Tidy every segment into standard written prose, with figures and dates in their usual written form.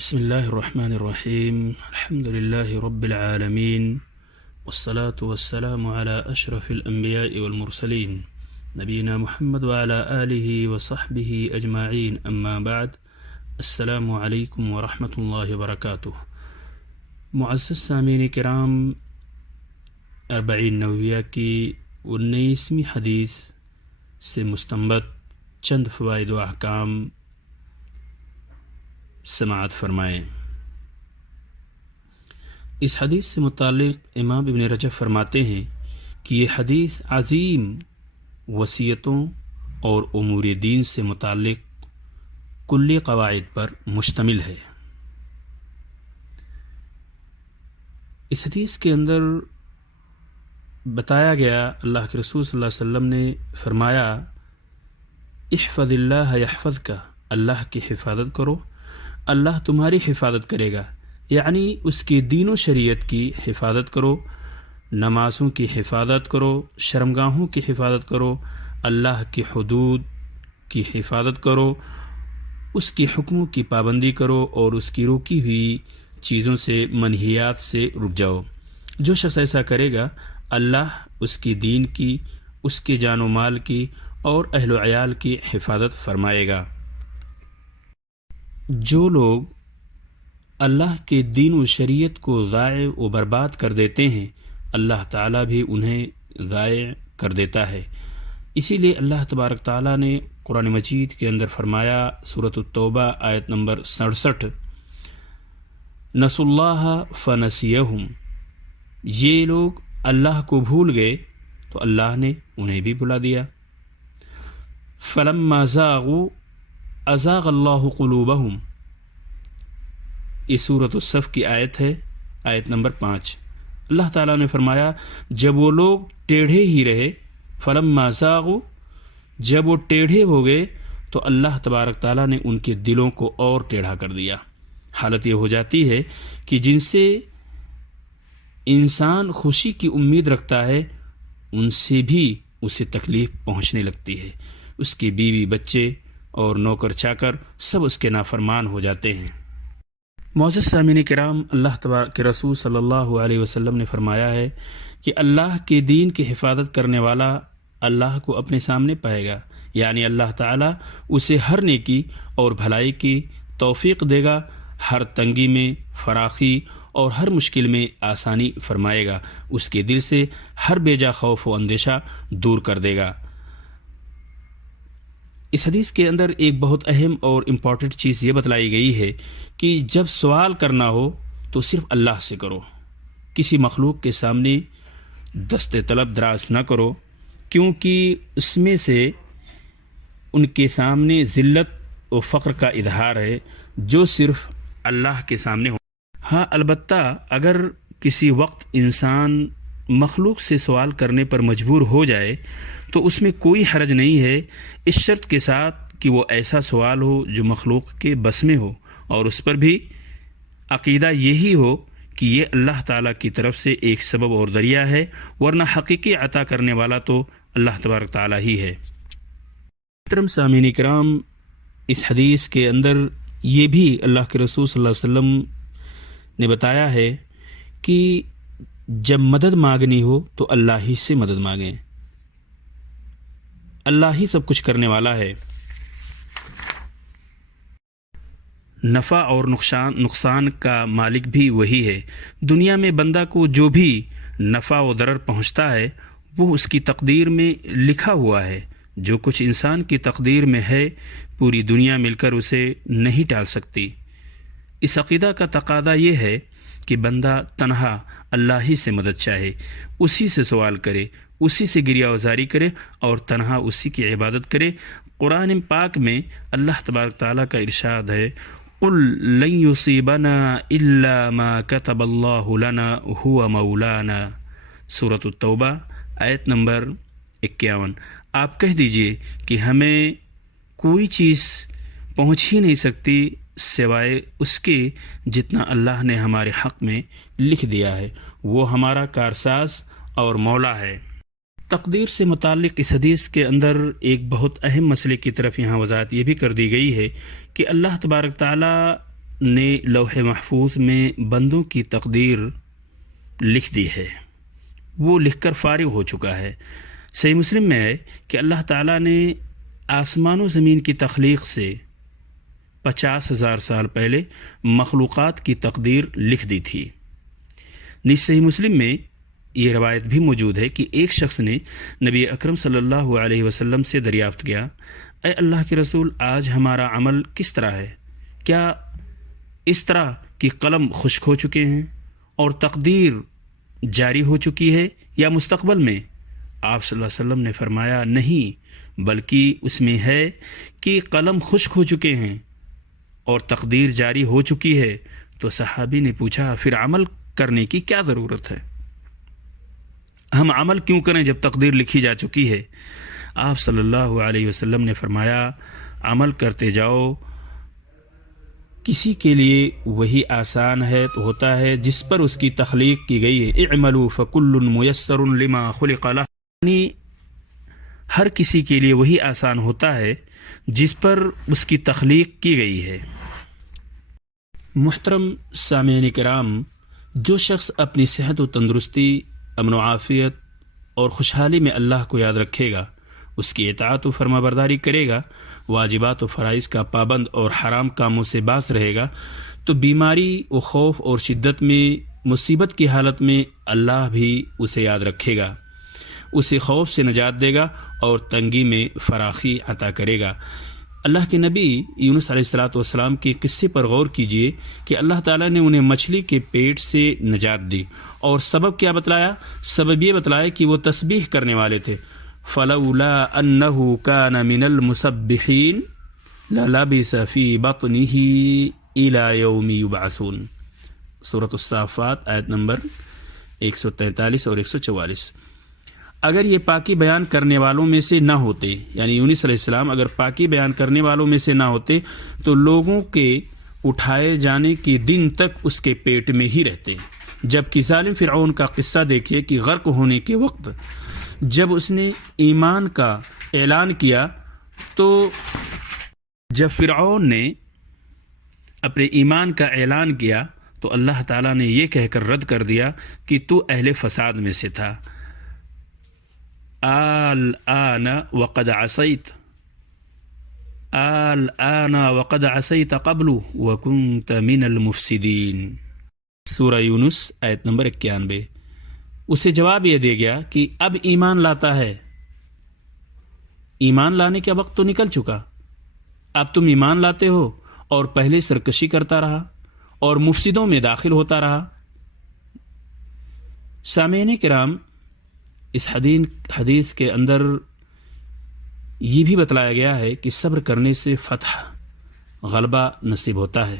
بسم الله الرحمن الرحيم الحمد لله رب العالمين والصلاة والسلام على أشرف الأنبياء والمرسلين نبينا محمد وعلى آله وصحبه أجمعين أما بعد السلام عليكم ورحمة الله وبركاته. معزز سامعین کرام، 40 نوویہ کی 19ویں حدیث سے مستنبط چند فوائد و احکام سماعت فرمائیں۔ اس حدیث سے متعلق امام ابن رجب فرماتے ہیں کہ یہ حدیث عظیم وصیتوں اور امور دین سے متعلق کلی قواعد پر مشتمل ہے۔ اس حدیث کے اندر بتایا گیا، اللہ کے رسول صلی اللہ علیہ وسلم نے فرمایا، احفظ اللہ یحفظک، اللہ کی حفاظت کرو، اللہ تمہاری حفاظت کرے گا، یعنی اس کی دین و شریعت کی حفاظت کرو، نمازوں کی حفاظت کرو، شرمگاہوں کی حفاظت کرو، اللہ کی حدود کی حفاظت کرو، اس کے حکموں کی پابندی کرو اور اس کی روکی ہوئی چیزوں سے، منہیات سے رک جاؤ۔ جو شخص ایسا کرے گا، اللہ اس کی دین کی، اس کے جان و مال کی اور اہل و عیال کی حفاظت فرمائے گا۔ جو لوگ اللہ کے دین و شریعت کو ضائع و برباد کر دیتے ہیں، اللہ تعالیٰ بھی انہیں ضائع کر دیتا ہے۔ اسی لیے اللہ تبارک تعالیٰ نے قرآن مجید کے اندر فرمایا، سورۃ التوبہ آیت نمبر 67، نسوا اللہ فنسیہم، یہ لوگ اللہ کو بھول گئے تو اللہ نے انہیں بھی بھلا دیا۔ فلما زاغوا ازاغ اللہ قلوبہم، یہ سورۃ الصف کی آیت ہے، آیت نمبر 5۔ اللہ تعالیٰ نے فرمایا، جب وہ لوگ ٹیڑھے ہی رہے، فلما زاغوا، جب وہ ٹیڑھے ہو گئے تو اللہ تبارک تعالیٰ نے ان کے دلوں کو اور ٹیڑھا کر دیا۔ حالت یہ ہو جاتی ہے کہ جن سے انسان خوشی کی امید رکھتا ہے، ان سے بھی اسے تکلیف پہنچنے لگتی ہے۔ اس کی بیوی، بچے اور نوکر چاکر سب اس کے نافرمان ہو جاتے ہیں۔ معزز سامعین کرام، اللہ تبارک کے رسول صلی اللہ علیہ وسلم نے فرمایا ہے کہ اللہ کے دین کی حفاظت کرنے والا اللہ کو اپنے سامنے پائے گا، یعنی اللہ تعالیٰ اسے ہر نیکی اور بھلائی کی توفیق دے گا، ہر تنگی میں فراخی اور ہر مشکل میں آسانی فرمائے گا، اس کے دل سے ہر بیجا خوف و اندیشہ دور کر دے گا۔ اس حدیث کے اندر ایک بہت اہم اور امپورٹنٹ چیز یہ بتلائی گئی ہے کہ جب سوال کرنا ہو تو صرف اللہ سے کرو، کسی مخلوق کے سامنے دست طلب دراز نہ کرو، کیونکہ اس میں سے ان کے سامنے ذلت و فقر کا اظہار ہے جو صرف اللہ کے سامنے ہو۔ ہاں، البتہ اگر کسی وقت انسان مخلوق سے سوال کرنے پر مجبور ہو جائے تو اس میں کوئی حرج نہیں ہے، اس شرط کے ساتھ کہ وہ ایسا سوال ہو جو مخلوق کے بس میں ہو، اور اس پر بھی عقیدہ یہی ہو کہ یہ اللہ تعالیٰ کی طرف سے ایک سبب اور ذریعہ ہے، ورنہ حقیقی عطا کرنے والا تو اللہ تبارک تعالیٰ ہی ہے۔ محترم سامعین کرام، اس حدیث کے اندر یہ بھی اللہ کے رسول صلی اللہ علیہ وسلم نے بتایا ہے کہ جب مدد مانگنی ہو تو اللہ ہی سے مدد مانگیں، اللہ ہی سب کچھ کرنے والا ہے۔ نفع اور نقصان کا مالک بھی وہی ہے۔ دنیا میں بندہ کو جو بھی نفع و ضرر پہنچتا ہے وہ اس کی تقدیر میں لکھا ہوا ہے۔ جو کچھ انسان کی تقدیر میں ہے، پوری دنیا مل کر اسے نہیں ٹال سکتی۔ اس عقیدہ کا تقاضا یہ ہے کہ بندہ تنہا اللہ ہی سے مدد چاہے، اسی سے سوال کرے، اسی سے گریہ وزاری کرے اور تنہا اسی کی عبادت کرے۔ قرآن پاک میں اللہ تبارک تعالیٰ کا ارشاد ہے، قُلْ لَن يُصِيبَنَا إِلَّا مَا كَتَبَ اللَّهُ لَنَا هُوَ مَوْلَانَا، سورۃ التوبہ آیت نمبر 51۔ آپ کہہ دیجئے کہ ہمیں کوئی چیز پہنچ ہی نہیں سکتی سوائے اس کے جتنا اللہ نے ہمارے حق میں لکھ دیا ہے، وہ ہمارا کارساز اور مولا ہے۔ تقدیر سے متعلق اس حدیث کے اندر ایک بہت اہم مسئلے کی طرف یہاں وضاحت یہ بھی کر دی گئی ہے کہ اللہ تبارک تعالیٰ نے لوح محفوظ میں بندوں کی تقدیر لکھ دی ہے، وہ لکھ کر فارغ ہو چکا ہے۔ صحیح مسلم میں ہے کہ اللہ تعالیٰ نے آسمان و زمین کی تخلیق سے 50,000 سال پہلے مخلوقات کی تقدیر لکھ دی تھی۔ نیز صحیح مسلم میں یہ روایت بھی موجود ہے کہ ایک شخص نے نبی اکرم صلی اللہ علیہ وسلم سے دریافت کیا، اے اللہ کے رسول، آج ہمارا عمل کس طرح ہے؟ کیا اس طرح کہ قلم خشک ہو چکے ہیں اور تقدیر جاری ہو چکی ہے، یا مستقبل میں؟ آپ صلی اللہ علیہ وسلم نے فرمایا، نہیں، بلکہ اس میں ہے کہ قلم خشک ہو چکے ہیں اور تقدیر جاری ہو چکی ہے۔ تو صحابی نے پوچھا، پھر عمل کرنے کی کیا ضرورت ہے؟ ہم عمل کیوں کریں جب تقدیر لکھی جا چکی ہے؟ آپ صلی اللہ علیہ وسلم نے فرمایا، عمل کرتے جاؤ، کسی کے لیے وہی آسان ہے تو ہوتا ہے جس پر اس کی تخلیق کی گئی ہے۔ اعملوا فکل میسر لما خلق لہ، یعنی ہر کسی کے لیے وہی آسان ہوتا ہے جس پر اس کی تخلیق کی گئی ہے۔ محترم سامعین کرام، جو شخص اپنی صحت و تندرستی، امن و عافیت اور خوشحالی میں اللہ کو یاد رکھے گا، اس کی اطاعت و فرما برداری کرے گا، واجبات و فرائض کا پابند اور حرام کاموں سے باز رہے گا، تو بیماری و خوف اور شدت میں، مصیبت کی حالت میں اللہ بھی اسے یاد رکھے گا، اسے خوف سے نجات دے گا اور تنگی میں فراخی عطا کرے گا۔ اللہ کے نبی یونس علیہ السلام کے قصے پر غور کیجئے کہ اللہ تعالیٰ نے انہیں مچھلی کے پیٹ سے نجات دی، اور سبب کیا بتلایا؟ سبب یہ بتلایا کہ وہ تسبیح کرنے والے تھے۔ فَلَوْلَا أَنَّهُ كَانَ مِنَ الْمُسَبِّحِينَ لَلَبِثَ فِي بَطْنِهِ إِلَى يَوْمِ يُبْعَثُونَ، سورۃ الصافات آیت نمبر 143 اور 144۔ اگر یہ پاکی بیان کرنے والوں میں سے نہ ہوتے، یعنی یونس علیہ السلام اگر پاکی بیان کرنے والوں میں سے نہ ہوتے تو لوگوں کے اٹھائے جانے کے دن تک اس کے پیٹ میں ہی رہتے۔ جبکہ ظالم فرعون کا قصہ دیکھیے کہ غرق ہونے کے وقت جب اس نے ایمان کا اعلان کیا، تو جب فرعون نے اپنے ایمان کا اعلان کیا تو اللہ تعالیٰ نے یہ کہہ کر رد کر دیا کہ تو اہل فساد میں سے تھا۔ الآن وقد عصیت، الآن وقد عصیت قبل وکنت من المفسدین، سورہ یونس آیت نمبر 91۔ اسے جواب یہ دے گیا کہ اب ایمان لاتا ہے، ایمان لانے کا وقت تو نکل چکا، اب تم ایمان لاتے ہو اور پہلے سرکشی کرتا رہا اور مفسدوں میں داخل ہوتا رہا۔ سامعین کرام، اس حدیث کے اندر یہ بھی بتلایا گیا ہے کہ صبر کرنے سے فتح، غلبہ نصیب ہوتا ہے۔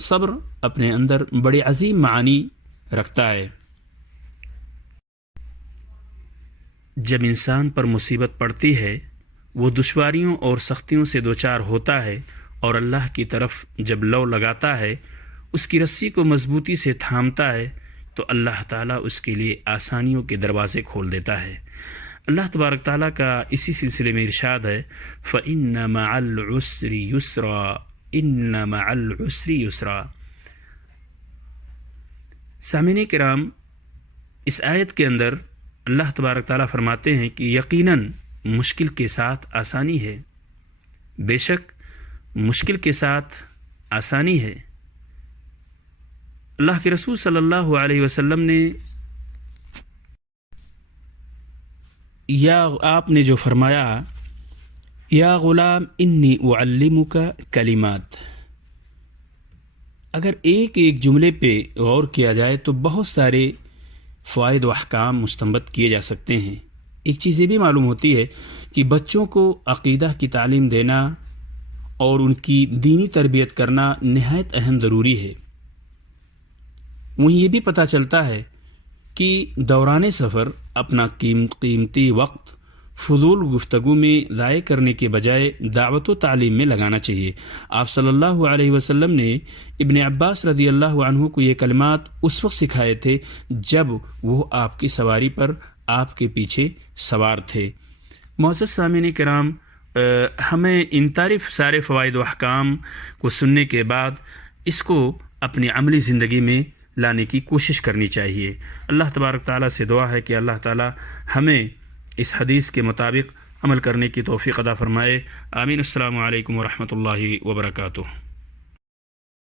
صبر اپنے اندر بڑے عظیم معانی رکھتا ہے۔ جب انسان پر مصیبت پڑتی ہے، وہ دشواریوں اور سختیوں سے دوچار ہوتا ہے، اور اللہ کی طرف جب لو لگاتا ہے، اس کی رسی کو مضبوطی سے تھامتا ہے، تو اللہ تعالیٰ اس کے لیے آسانیوں کے دروازے کھول دیتا ہے۔ اللہ تبارک تعالیٰ کا اسی سلسلے میں ارشاد ہے، فَإِنَّ مَعَ الْعُسْرِ يُسْرًا، إِنَّ مَعَ الْعُسْرِ يُسْرًا۔ سامعین کرام، اس آیت کے اندر اللہ تبارک تعالیٰ فرماتے ہیں کہ یقیناً مشکل کے ساتھ آسانی ہے، بے شک مشکل کے ساتھ آسانی ہے۔ اللہ کے رسول صلی اللہ علیہ وسلم نے آپ نے جو فرمایا، یا غلام انی اعلمک کلمات، اگر ایک ایک جملے پہ غور کیا جائے تو بہت سارے فوائد و احکام مستنبط کیے جا سکتے ہیں۔ ایک چیز یہ بھی معلوم ہوتی ہے کہ بچوں کو عقیدہ کی تعلیم دینا اور ان کی دینی تربیت کرنا نہایت اہم ضروری ہے۔ وہیں یہ بھی پتہ چلتا ہے کہ دوران سفر اپنا قیمتی وقت فضول گفتگو میں ضائع کرنے کے بجائے دعوت و تعلیم میں لگانا چاہیے۔ آپ صلی اللہ علیہ وسلم نے ابن عباس رضی اللہ عنہ کو یہ کلمات اس وقت سکھائے تھے جب وہ آپ کی سواری پر آپ کے پیچھے سوار تھے۔ معزز سامعین کرام، ہمیں ان تعریف سارے فوائد و احکام کو سننے کے بعد اس کو اپنی عملی زندگی میں لانے کی کوشش کرنی چاہیے۔ اللہ تبارک تعالیٰ سے دعا ہے کہ اللہ تعالیٰ ہمیں اس حدیث کے مطابق عمل کرنے کی توفیق عطا فرمائے۔ آمین۔ السلام علیکم ورحمۃ اللہ وبرکاتہ۔